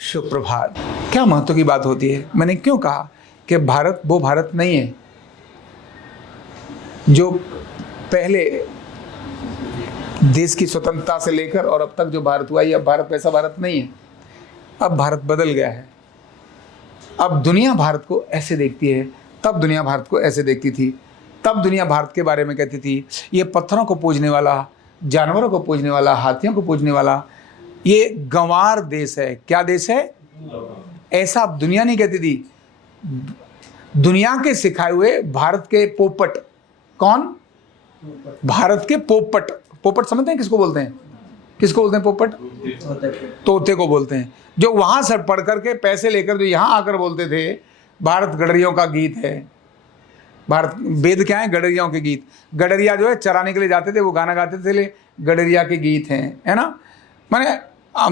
सुप्रभात। क्या महत्व की बात होती है। मैंने क्यों कहा कि भारत वो भारत नहीं है जो पहले देश की स्वतंत्रता से लेकर और अब तक जो भारत हुआ है, अब भारत वैसा भारत नहीं है। अब भारत बदल गया है। अब दुनिया भारत को ऐसे देखती है, तब दुनिया भारत को ऐसे देखती थी। तब दुनिया भारत के बारे में कहती थी ये पत्थरों को पूजने वाला, जानवरों को पूजने वाला, हाथियों को पूजने वाला, ये गंवार देश है। क्या देश है? ऐसा अब दुनिया नहीं कहती थी। दुनिया के सिखाए हुए भारत के पोपट, कौन? भारत के पोपट। पोपट समझते हैं किसको बोलते हैं? किसको बोलते हैं पोपट? तोते को बोलते हैं। जो वहां से पढ़ करके पैसे लेकर जो यहां आकर बोलते थे भारत गडरियों का गीत है। भारत वेद क्या है? गडरियों के गीत। गडरिया जो है चराने के लिए जाते थे, वो गाना गाते थे, ले गडरिया के गीत हैं, है ना। मैंने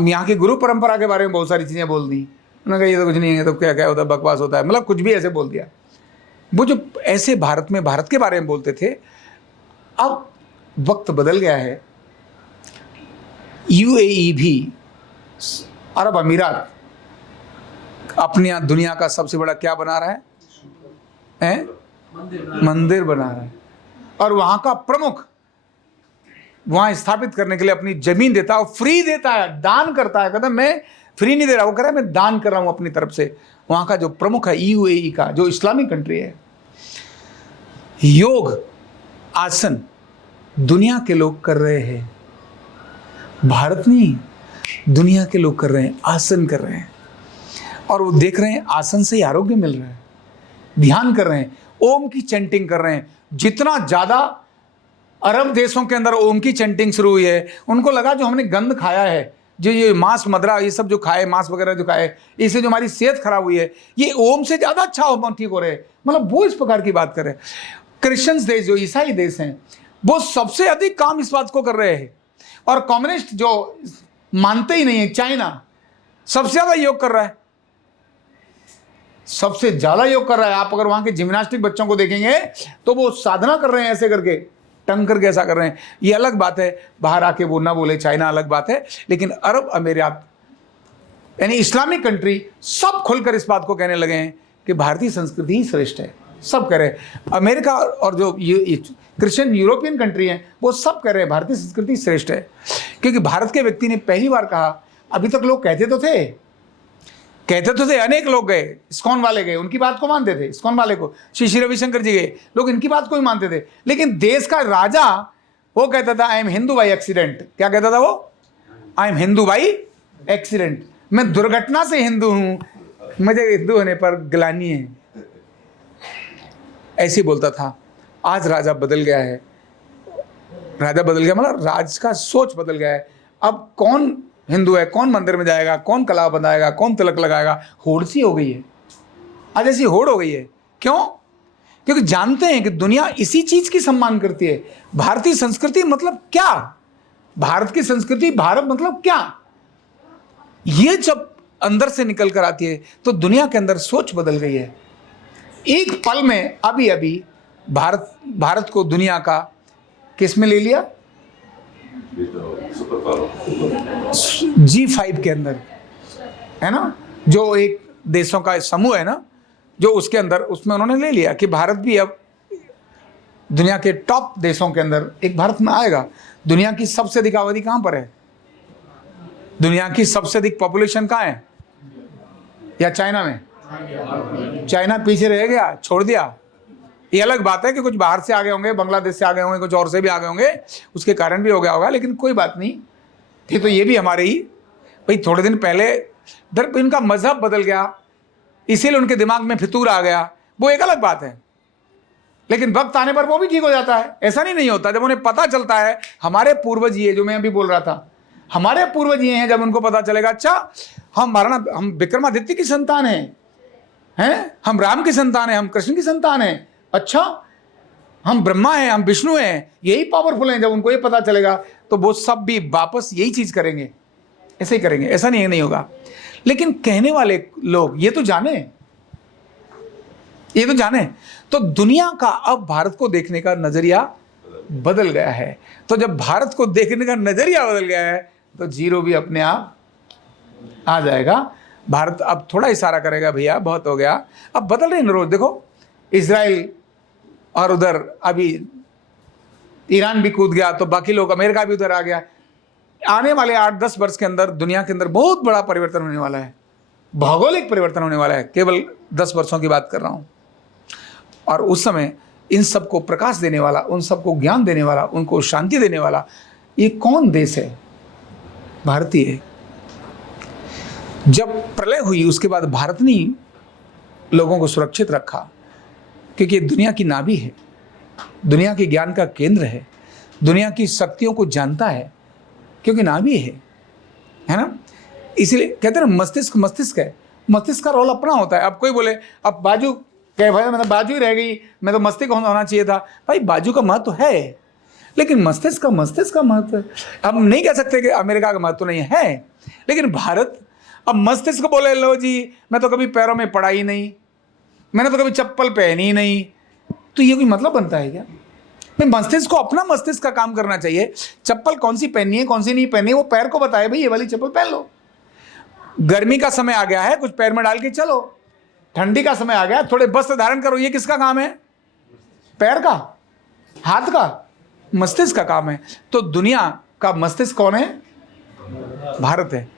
यहाँ की गुरु परंपरा के बारे में बहुत सारी चीज़ें बोल दी। उन्होंने कहा ये तो कुछ नहीं है, तो क्या क्या होता है, बकवास होता है, मतलब कुछ भी ऐसे बोल दिया। वो जो ऐसे भारत में भारत के बारे में बोलते थे, अब वक्त बदल गया है। यूएई भी, अरब अमीरात, अपनी दुनिया का सबसे बड़ा क्या बना रहा है? मंदिर बना रहा है। और वहां का प्रमुख वहां स्थापित करने के लिए अपनी जमीन देता है और फ्री देता है, दान करता है। कहता है मैं फ्री नहीं दे रहा, वो कह रहा है मैं दान कर रहा हूं अपनी तरफ से। वहां का जो प्रमुख है यूएई का, जो इस्लामिक कंट्री है, योग आसन दुनिया के लोग कर रहे हैं। भारत नहीं, दुनिया के लोग कर रहे हैं, आसन कर रहे हैं। और वो देख रहे हैं आसन से ही आरोग्य मिल रहा है। ध्यान कर रहे हैं, ओम की चैंटिंग कर रहे हैं। जितना ज्यादा अरब देशों के अंदर ओम की चैंटिंग शुरू हुई है, उनको लगा जो हमने गंद खाया है, जो ये मांस मदरा ये सब जो खाए, मांस वगैरह जो खाए, इससे जो हमारी सेहत खराब हुई है, ये ओम से ज्यादा अच्छा ठीक हो रहे हैं। मतलब वो इस प्रकार की बात कर रहे हैं। क्रिश्चियन देश, जो ईसाई देश हैं, वो सबसे अधिक काम इस बात को कर रहे हैं। और कम्युनिस्ट जो मानते ही नहीं है, चाइना सबसे ज्यादा योग कर रहा है, सबसे ज्यादा योग कर रहा है। आप अगर वहां के जिम्नास्टिक बच्चों को देखेंगे तो वो साधना कर रहे हैं, ऐसे करके टंग करके ऐसा कर रहे हैं। ये अलग बात है, बाहर आके वो ना बोले, चाइना अलग बात है। लेकिन अरब अमीरात यानी इस्लामिक कंट्री सब खुलकर इस बात को कहने लगे हैं कि भारतीय संस्कृति ही श्रेष्ठ है। सब कह रहे हैं। अमेरिका और जो क्रिश्चियन यूरोपियन कंट्री हैं, वो सब कह रहे हैं भारतीय संस्कृति श्रेष्ठ है। क्योंकि भारत के व्यक्ति ने पहली बार कहा, अभी तक लोग कहते तो थे, अनेक लोग गए, इस्कॉन वाले गए, उनकी बात को मानते थे, इस्कॉन वाले को, श्री रविशंकर जी गए, लोग इनकी बात को ही मानते थे। लेकिन देश का राजा वो कहता था I am Hindu by accident. क्या कहता था वो? I am Hindu by accident. मैं दुर्घटना से हिंदू हूं, मुझे हिंदू होने पर ग्लानि है, ऐसे बोलता था। आज राजा बदल गया है। राजा बदल गया मतलब राज का सोच बदल गया है। अब कौन हिंदू है, कौन मंदिर में जाएगा, कौन कला बनाएगा, कौन तिलक लगाएगा, होड़ सी हो गई है। आज ऐसी होड़ हो गई है। क्यों? क्योंकि जानते हैं कि दुनिया इसी चीज की सम्मान करती है। भारतीय संस्कृति मतलब क्या, भारत की संस्कृति, भारत मतलब क्या, ये जब अंदर से निकल कर आती है तो दुनिया के अंदर सोच बदल गई है। एक पल में अभी अभी भारत को दुनिया का किस में ले लिया? G5 के अंदर, है ना, जो एक देशों का समूह है ना, जो उसके अंदर, उसमें उन्होंने ले लिया कि भारत भी अब दुनिया के टॉप देशों के अंदर एक भारत में आएगा। दुनिया की सबसे अधिक आबादी कहां पर है? दुनिया की सबसे अधिक पॉपुलेशन कहां है? या चाइना में? चाइना पीछे रह गया, छोड़ दिया। ये अलग बात है कि कुछ बाहर से आ गए होंगे, बांग्लादेश से आ गए होंगे, कुछ और से भी आ गए होंगे, उसके कारण भी हो गया होगा, लेकिन कोई बात नहीं थी। तो ये भी हमारे ही भाई, थोड़े दिन पहले इनका मजहब बदल गया, इसीलिए उनके दिमाग में फितूर आ गया, वो एक अलग बात है। लेकिन वक्त आने पर वो भी ठीक हो जाता है। ऐसा नहीं होता। जब उन्हें पता चलता है, हमारे पूर्वज ये, जो मैं अभी बोल रहा था, हमारे पूर्वज ये हैं, जब उनको पता चलेगा अच्छा हम विक्रमादित्य की संतान हैं, हम राम की संतान हैं, हम कृष्ण की संतान हैं, अच्छा हम ब्रह्मा हैं, हम विष्णु हैं, यही पावरफुल हैं, जब उनको ये पता चलेगा तो वो सब भी वापस यही चीज करेंगे, ऐसे ही करेंगे। ऐसा नहीं होगा। लेकिन कहने वाले लोग ये तो जाने, तो दुनिया का अब भारत को देखने का नजरिया बदल गया है। तो जब भारत को देखने का नजरिया बदल गया है तो जीरो भी अपने आप आ जाएगा। भारत अब थोड़ा इशारा करेगा, भैया बहुत हो गया, अब बदल रहे हैं रोज। देखो इजराइल और उधर अभी ईरान भी कूद गया, तो बाकी लोग, अमेरिका भी उधर आ गया। आने वाले 8-10 वर्ष के अंदर दुनिया के अंदर बहुत बड़ा परिवर्तन होने वाला है, भौगोलिक परिवर्तन होने वाला है। केवल 10 वर्षों की बात कर रहा हूं। और उस समय इन सबको प्रकाश देने वाला, उन सबको ज्ञान देने वाला, उनको शांति देने वाला ये कौन देश है? भारतीय। जब प्रलय हुई उसके बाद भारत ने लोगों को सुरक्षित रखा, क्योंकि ये दुनिया की नाभि है, दुनिया के ज्ञान का केंद्र है, दुनिया की शक्तियों को जानता है, क्योंकि नाभि है ना। इसीलिए कहते हैं ना, मस्तिष्क मस्तिष्क है, मस्तिष्क का रोल अपना होता है। अब कोई बोले अब बाजू कहे भाई मतलब बाजू ही रह गई, मैं तो मस्तिष्क होना चाहिए था। भाई बाजू का महत्व है, लेकिन मस्तिष्क का महत्व हम नहीं कह सकते कि अमेरिका का महत्व नहीं है। लेकिन भारत, अब मस्तिष्क बोले लो जी मैं तो कभी पैरों में पड़ा ही नहीं, मैंने तो कभी चप्पल पहनी ही नहीं, तो ये कोई मतलब बनता है क्या? मस्तिष्क को अपना मस्तिष्क का काम करना चाहिए। चप्पल कौन सी पहननी है कौन सी नहीं पहननी है वो पैर को बताए, भाई ये वाली चप्पल पहन लो। गर्मी का समय आ गया है, कुछ पैर में डाल के चलो। ठंडी का समय आ गया, थोड़े वस्त्र धारण करो। ये किसका काम है? पैर का, हाथ का, मस्तिष्क का काम है। तो दुनिया का मस्तिष्क कौन है? भारत है।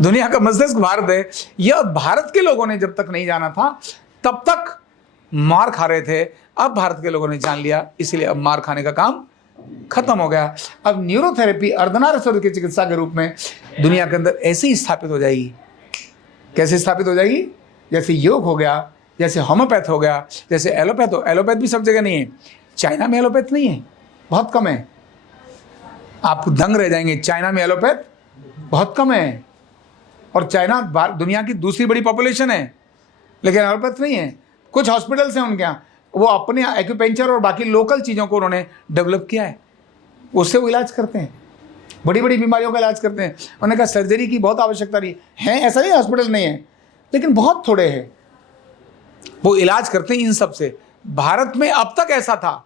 दुनिया का मस्तिष्क भारत है। यह भारत के लोगों ने जब तक नहीं जाना था तब तक मार खा रहे थे। अब भारत के लोगों ने जान लिया, इसलिए अब मार खाने का काम खत्म हो गया। अब न्यूरोथेरेपी अर्धनारीश्वर की चिकित्सा के रूप में दुनिया के अंदर ऐसे ही स्थापित हो जाएगी। कैसे स्थापित हो जाएगी? जैसे योग हो गया, जैसे होम्योपैथ हो गया, जैसे एलोपैथ हो। एलोपैथ भी सब जगह नहीं है, चाइना में एलोपैथ नहीं है, बहुत कम है। आप दंग रह जाएंगे, चाइना में एलोपैथ बहुत कम है। और चाइना दुनिया की दूसरी बड़ी पॉपुलेशन है, लेकिन एलोपैथ नहीं है। कुछ हॉस्पिटल्स हैं उनके यहाँ, वो अपने एक्यूपेंचर और बाकी लोकल चीज़ों को उन्होंने डेवलप किया है, उससे वो इलाज करते हैं, बड़ी बड़ी बीमारियों का इलाज करते हैं। उन्होंने कहा सर्जरी की बहुत आवश्यकता नहीं है, ऐसा नहीं हॉस्पिटल नहीं है, लेकिन बहुत थोड़े हैं, वो इलाज करते हैं इन सब से। भारत में अब तक ऐसा था,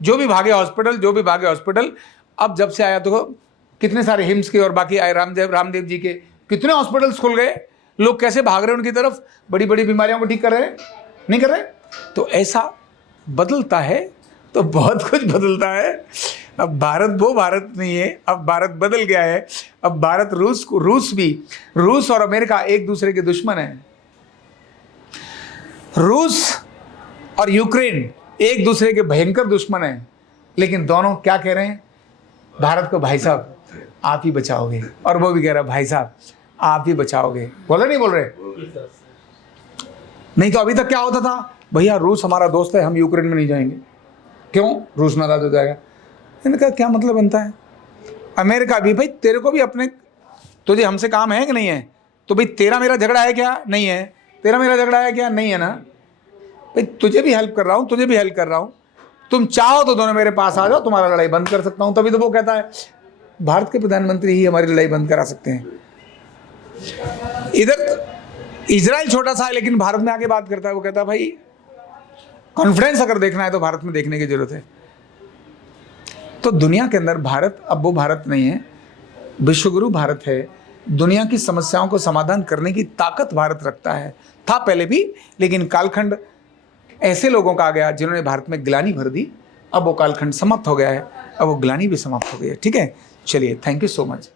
जो भी भागे हॉस्पिटल, अब जब से आया तो कितने सारे हिम्स के और बाकी आए रामदेव जी के कितने हॉस्पिटल्स खुल गए, लोग कैसे भाग रहे हैं उनकी तरफ, बड़ी बड़ी बीमारियों को ठीक कर रहे हैं, नहीं कर रहे। तो ऐसा बदलता है तो बहुत कुछ बदलता है। अब भारत वो भारत नहीं है, अब भारत बदल गया है। अब भारत रूस और अमेरिका एक दूसरे के दुश्मन है। रूस और यूक्रेन एक दूसरे के भयंकर दुश्मन है, लेकिन दोनों क्या कह रहे हैं? भारत को भाई साहब आप ही बचाओगे, और वो भी कह रहा है भाई साहब आप ही बचाओगे। बोले नहीं बोल रहे? नहीं तो अभी तक क्या होता था, भैया रूस हमारा दोस्त है, हम यूक्रेन में नहीं जाएंगे। क्यों? रूस नाराज हो जाएगा। इनका क्या मतलब बनता है? अमेरिका भी, भाई तेरे को भी अपने, तुझे हमसे काम है कि नहीं है? तो भाई तेरा मेरा झगड़ा है क्या? नहीं है। तेरा मेरा झगड़ा है क्या? नहीं है ना। भाई तुझे भी हेल्प कर रहा हूँ, तुझे भी हेल्प कर रहा हूँ, तुम चाहो तो दोनों मेरे पास आ जाओ, तुम्हारा लड़ाई बंद कर सकता हूँ। तभी तो वो कहता है भारत के प्रधानमंत्री ही हमारी लड़ाई बंद करा सकते हैं। इधर इजराइल छोटा सा है, लेकिन भारत में आके बात करता है। वो कहता है भाई कॉन्फ्रेंस अगर देखना है तो भारत में देखने की जरूरत है। तो दुनिया के अंदर भारत अब वो भारत नहीं है, विश्वगुरु भारत है। दुनिया की समस्याओं को समाधान करने की ताकत भारत रखता है, था पहले भी, लेकिन कालखंड ऐसे लोगों का आ गया जिन्होंने भारत में ग्लानि भर दी। अब वो कालखंड समाप्त हो गया है, अब वो ग्लानि भी समाप्त हो गई है। ठीक है, चलिए, थैंक यू सो मच।